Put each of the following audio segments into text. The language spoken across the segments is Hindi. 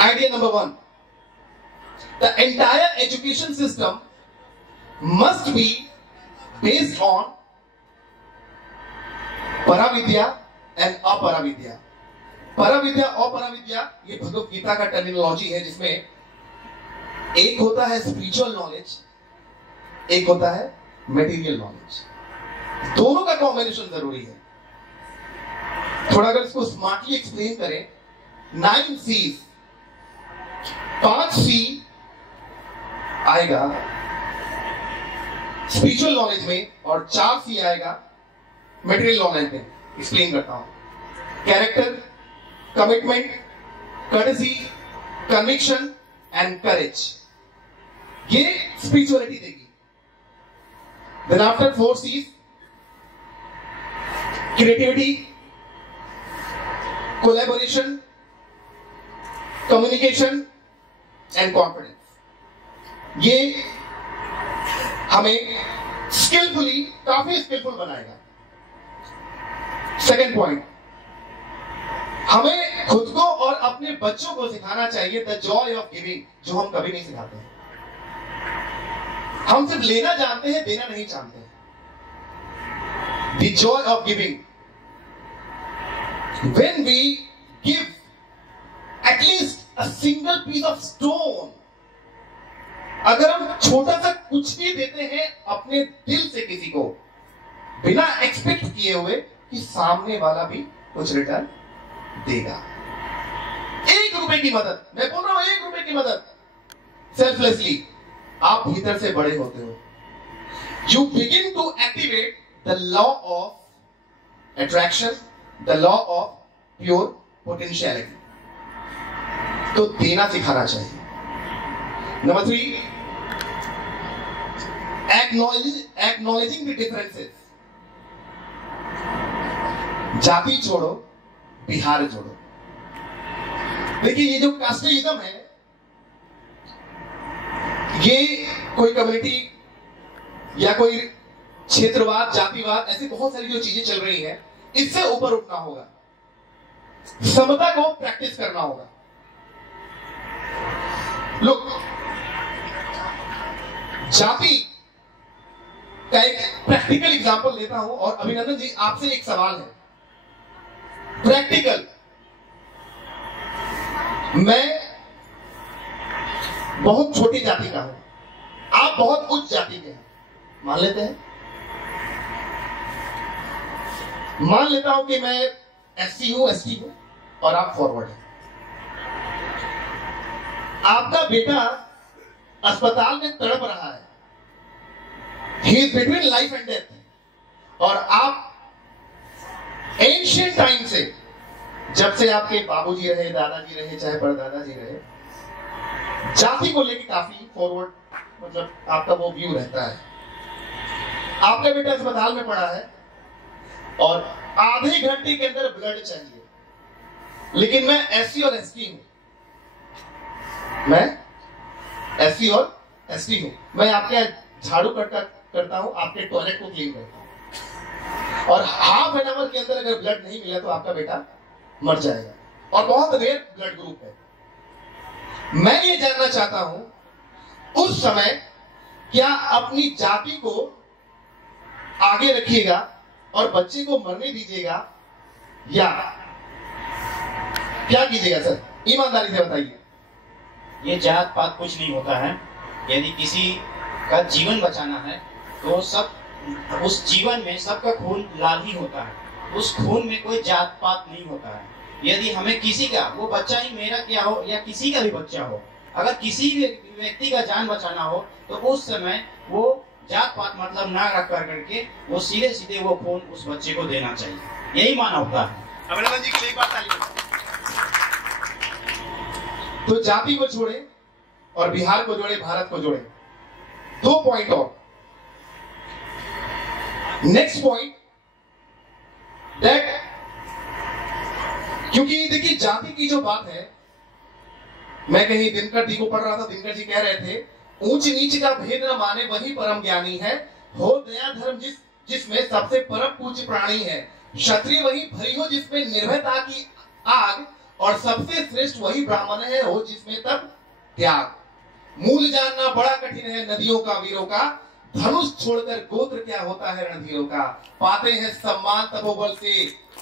Idea number one. The entire education system must be based on paravidya and aparavidya. paravidya और paravidya ये भगवत गीता का टर्मिनोलॉजी है, जिसमें एक होता है स्पिरिचुअल नॉलेज, एक होता है मटेरियल नॉलेज। दोनों का कॉम्बिनेशन जरूरी है। थोड़ा अगर इसको स्मार्टली एक्सप्लेन करें, 9 C's, 5 C आएगा स्पिरिचुअल नॉलेज में और 4 C आएगा मटेरियल नॉलेज में। एक्सप्लेन करता हूं। Character, commitment, courtesy, conviction and courage, ये स्पिरिचुअलिटी देगी। Then after 4 C's, creativity, collaboration, communication and confidence, ये हमें स्किलफुली, काफी स्किलफुल बनाएगा। सेकेंड पॉइंट, हमें खुद को और अपने बच्चों को सिखाना चाहिए द जॉय ऑफ गिविंग, जो हम कभी नहीं सिखाते हैं। हम सिर्फ लेना जानते हैं, देना नहीं जानते हैं। The Joy of giving, when we give at least a single piece of stone, अगर हम छोटा सा कुछ भी देते हैं अपने दिल से किसी को, बिना एक्सपेक्ट किए हुए कि सामने वाला भी कुछ रिटर्न देगा। 1 रुपए की मदद, मैं बोल रहा हूं 1 रुपए की मदद, सेल्फलेसली, आप भीतर से बड़े होते हो। You begin to activate the law of attraction, the law of pure potentiality. तो देना सिखाना चाहिए। Number 3, acknowledging the differences. जाति छोड़ो, बिहार जोड़ो। देखिए, ये जो कास्टिज्म है, ये कोई कम्युनिटी या कोई क्षेत्रवाद, जातिवाद, ऐसी बहुत सारी जो चीजें चल रही हैं, इससे ऊपर उठना होगा। समता को प्रैक्टिस करना होगा। लोग, जाति का एक प्रैक्टिकल एग्जांपल लेता हूं, और अभिनंदन जी, आपसे एक सवाल है प्रैक्टिकल। मैं बहुत छोटी जाति का हूं, आप बहुत उच्च जाति के हैं, मान लेते हैं। मान लेता हूं कि मैं SC हूं, ST हूं, और आप फॉरवर्ड हैं। आपका बेटा अस्पताल में तड़प रहा है, he is between life and death, और आप एंशिएंट टाइम से, जब से आपके बाबूजी रहे, दादाजी रहे, चाहे परदादाजी रहे, जाति को लेकर काफी फॉरवर्ड, मतलब आपका वो व्यू रहता है। आपका बेटा अस्पताल में पड़ा है और आधे घंटे के अंदर ब्लड चाहिए, लेकिन मैं SC और ST हूं, मैं SC और ST हूं। मैं आपके झाड़ू करता हूं, आपके टॉयलेट को क्लीन करता हूं, और हाफ एन आवर के अंदर अगर ब्लड नहीं मिला तो आपका बेटा मर जाएगा, और बहुत रेयर ब्लड ग्रुप है। मैं ये जानना चाहता हूं, उस समय क्या अपनी जाति को आगे रखिएगा और बच्चे को मरने दीजिएगा, या क्या कीजिएगा? सर, ईमानदारी से बताइए। ये जात पात कुछ नहीं होता है। यदि किसी का जीवन बचाना है तो सब, उस जीवन में सबका खून लाल ही होता है, उस खून में कोई जात पात नहीं होता है। यदि हमें किसी का, वो बच्चा ही मेरा क्या हो या किसी का भी बच्चा हो, अगर किसी भी व्यक्ति का जान बचाना हो तो उस समय वो जात पात मतलब ना रख करके वो सीधे सीधे वो खून उस बच्चे को देना चाहिए। यही मानवता है। अभिनंदन जी के लिए एक बार ताली। तो जाति को छोड़े और बिहार को जोड़े, भारत को जोड़े। 2 पॉइंट और। नेक्स्ट पॉइंट, दैट, क्योंकि देखिए जाति की जो बात है, मैं कहीं दिनकर जी को पढ़ रहा था, दिनकर जी कह रहे थे, ऊंच नीच का भेद न माने वही परम ज्ञानी है, हो दया धर्म जिसमें सबसे परम पूज्य प्राणी है, क्षत्रिय वही भरी हो जिसमें निर्भयता की आग, और सबसे श्रेष्ठ वही ब्राह्मण है हो जिसमें तब त्याग। मूल जानना बड़ा कठिन है नदियों का वीरों का, धनुष छोड़कर गोत्र क्या होता है रणधीरों का। पाते हैं सम्मान तपोबल से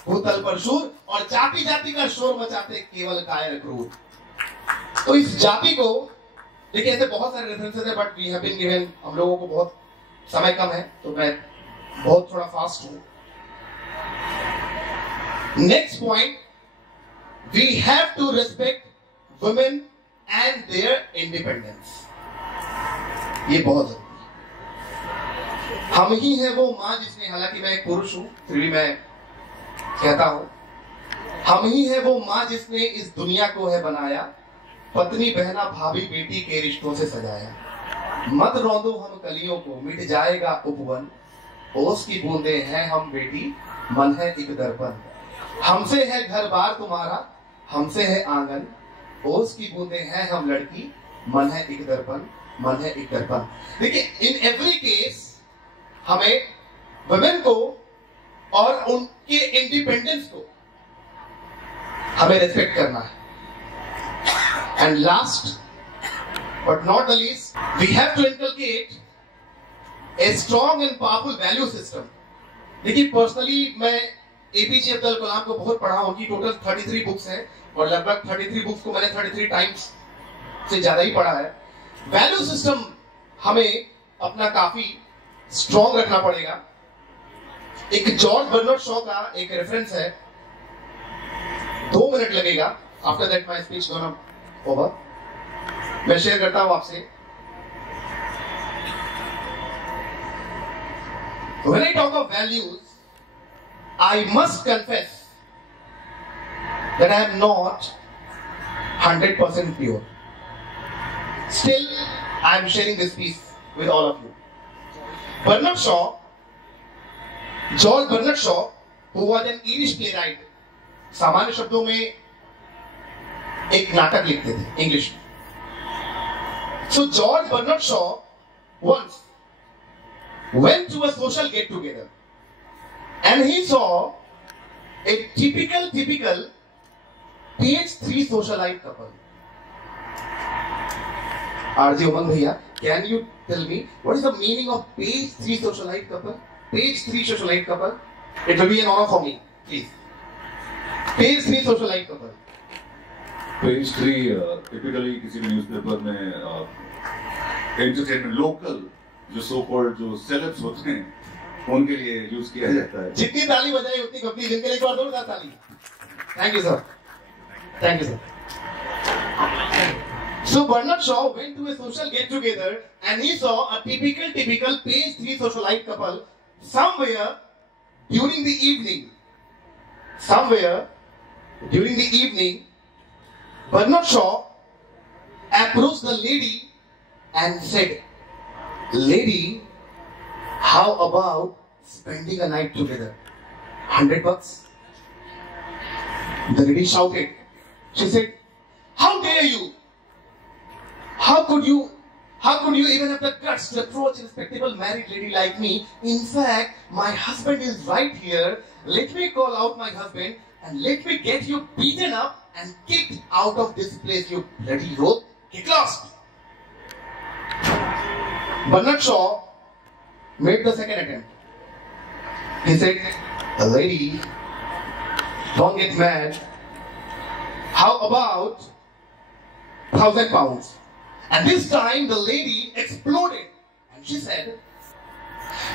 भूतल पर शूर, और जाति जाति का शोर मचाते केवल कायर क्रूर। तो इस जाति को देखिए, ऐसे बहुत सारे रेफरेंसेस है, but we have been given, हम लोगों को बहुत समय कम है तो मैं बहुत थोड़ा फास्ट हूं। Next point, we have to respect women and their independence. ये बहुत जरूरी है। हम ही है वो मां जिसने, हालांकि मैं एक पुरुष हूं फिर भी मैं कहता हूं, हम ही है वो मां जिसने इस दुनिया को है बनाया, पत्नी बहना भाभी बेटी के रिश्तों से सजाया। मत रौंदो हम कलियों को, मिट जाएगा उपवन, ओस की बूंदे हैं हम बेटी, मन है एक दर्पण। हमसे है घर बार तुम्हारा, हमसे है आंगन, ओस की बूंदे हैं हम लड़की, मन है एक दर्पण, मन है एक दर्पण। देखिए, इन एवरी केस हमें वुमेन को और उनके इंडिपेंडेंस को हमें रेस्पेक्ट करना है। And last but not the least, we have to inculcate a strong and powerful value system. देखिए, पर्सनली मैं एपीजे अब्दुल कलाम को बहुत पढ़ा हूं। उनकी टोटल 33 बुक्स हैं और लगभग 33 बुक्स को मैंने 33 टाइम्स से ज्यादा ही पढ़ा है। वैल्यू सिस्टम हमें अपना काफी स्ट्रॉन्ग रखना पड़ेगा। एक जॉर्ज बर्नार्ड शॉ का एक रेफरेंस है, 2 मिनट लगेगा, after that my speech gonna over, मैं शेयर करता हूं आपसे। When I talk of values, I must confess that I am not 100% pure. Still, I am sharing this piece with all of you. Bernard Shaw, George Bernard Shaw, who was an Irish playwright, सामान्य शब्दों में एक नाटक लिखते थे इंग्लिश में। So George Bernard Shaw once went to a social get together and he saw a typical page 3 socialite couple. RJ Umang bhaiya, can you tell me what is the meaning of page 3 socialite couple? Page 3 socialite couple. It will be an honor for me, please. Page 3 socialite couple. Page 3 typically किसी भी न्यूज़पेपर में एंटरटेनमेंट लोकल जो सो कॉल्ड जो सेलेब्स होते हैं उनके लिए यूज किया जाता है। जितनी ताली बजाई उतनी कपड़ी, जिनके लिए एक बार जोरदार ताली। Thank you sir, thank you sir. So Bernard Shaw went to a social get together and he saw a typical page 3 socialite couple somewhere during the evening. Bernard Shaw approached the lady and said, "Lady, how about spending a night together? $100? The lady shouted. She said, "How dare you? How could you even have the guts to approach a respectable married lady like me? In fact, my husband is right here. Let me call out my husband and let me get you beaten up and kicked out of this place, you bloody rogue. Get lost." Bernard Shaw made the second attempt. He said, "Lady, don't get mad. How about £1,000? And this time the lady exploded and she said,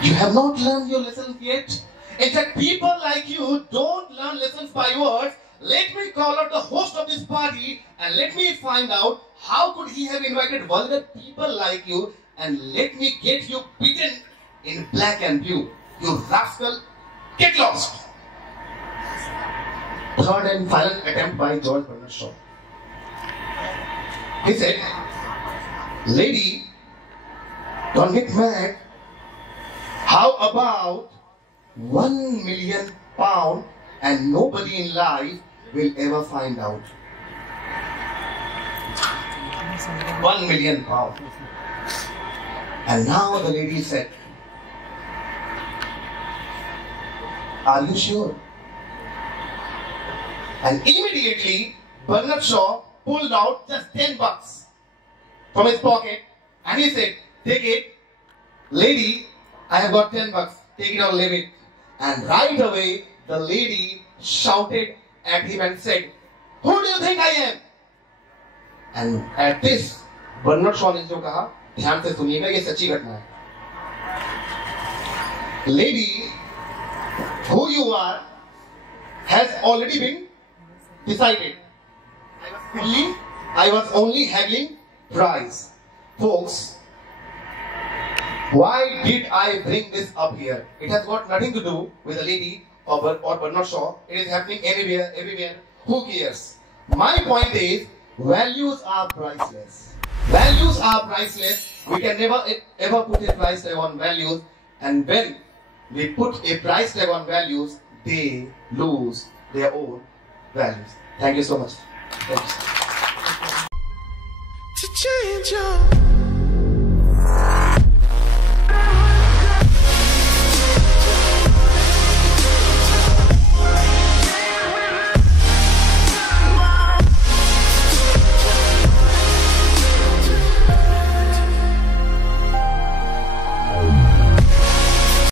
"You have not learned your lessons yet. In fact, people like you don't learn lessons by words. Let me call out the host of this party and let me find out how could he have invited vulgar people like you, and let me get you beaten in black and blue. You rascal, get lost." Third and final attempt by George Bernard Shaw. He said, "Lady, don't get mad. How about £1 million and nobody in life will ever find out?" £1 million. And now the lady said, "Are you sure?" And immediately Bernard Shaw pulled out just $10 from his pocket and he said, "Take it, lady, I have got $10, take it or leave it." And right away, the lady shouted at him and said, "Who do you think I am?" And at this, Bernard Shaw ने जो कहा, ध्यान से सुनिएगा, ये सच्ची घटना है. "Lady, who you are has already been decided. I was only haggling price." Folks, why did I bring this up here? It has got nothing to do with a lady or Bernard Shaw. It is happening anywhere, everywhere. Who cares? My point is, values are priceless. Values are priceless. We can never ever put a price tag on values. And when we put a price tag on values, they lose their own values. Thank you so much. Thank you. To change your